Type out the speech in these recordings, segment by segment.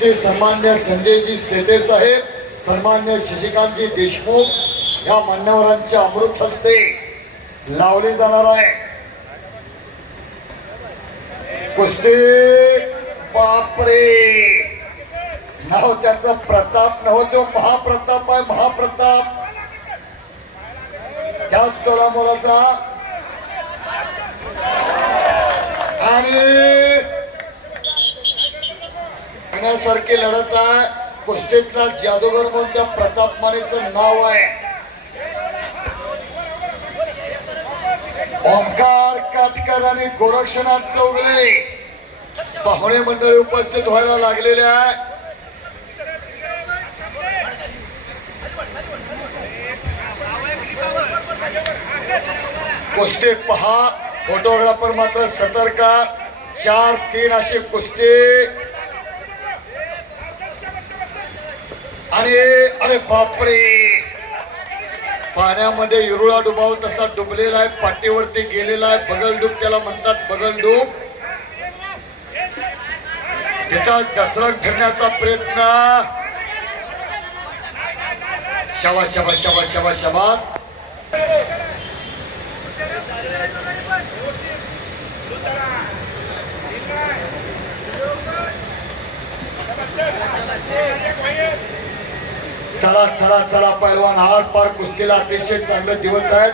ते सन्मान्य संजयजी सेटे साहेब, सन्मान्य शशिकांतजी देशमुख या मान्यवरांच्या अमृत हस्ते लावले जाणार आहे. कुस्ती बापरे, नाव त्याचा प्रताप नव्हतो, महाप्रताप आहे, महाप्रताप. त्याच तोलामोलाचा आणि सारखी लढत आहे. कुस्तीतला जादूगर म्हणून त्या प्रताप मानेचं नाव आहे. ओंकार काटकर आणि गोरक्षनाथ चौगले पाहुणे मंडळी उपस्थित व्हायला लागलेले आहे. कुस्ती पहा, फोटोग्राफर मात्र सतर्क. 4-3 अशी कुस्ती आणि अरे बापरे, पाण्यामध्ये इरुळा डुबाव तसा डुबलेला आहे, पाठीवरती गेलेला आहे. बगलडूब त्याला म्हणतात, बगलडूब. तिथं दसरक फिरण्याचा प्रयत्न. शाबास शाबास शाबास शाबास शाबास. चला चला चला पैलवान, आर पार कुस्तीला अतिशय चांगले दिवस आहेत.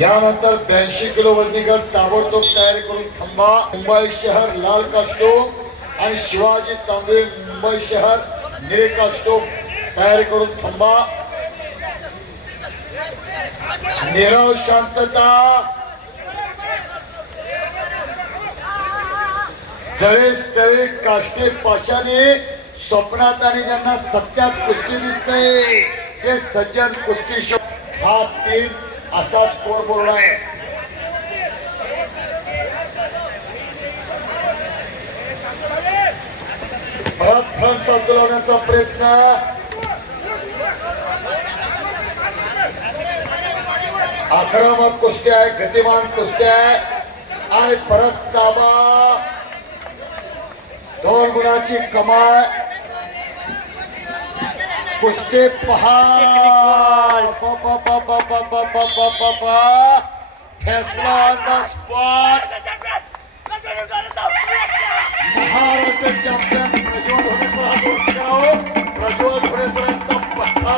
यानंतर 82 किलो वजनी गट ताबडतोब तयारी करून थांबा. मुंबई शहर लाल कास्टूम आणि शिवाजी तांबे मुंबई शहर निळे कास्टूम तयारी करून थांबा. नीरव, शांतता. जळेस तळे काष्टे पाशाने स्वप्नात आणि ज्यांना सत्यात कुस्ती दिसते ते सज्जन कुस्ती शो. हा 3 असा स्कोर बोर्ड आहे. परत फ्रंट संतुलवण्याचा प्रयत्न. आक्रमक कुस्ती आहे, गतिमान कुस्ती आहे आणि परत ताबा. 2 गुणाची कमाल. कुस्ती पहा, फैसला on the spot. Maharashtra champion Prajwal होणे सरांचा पट्टा.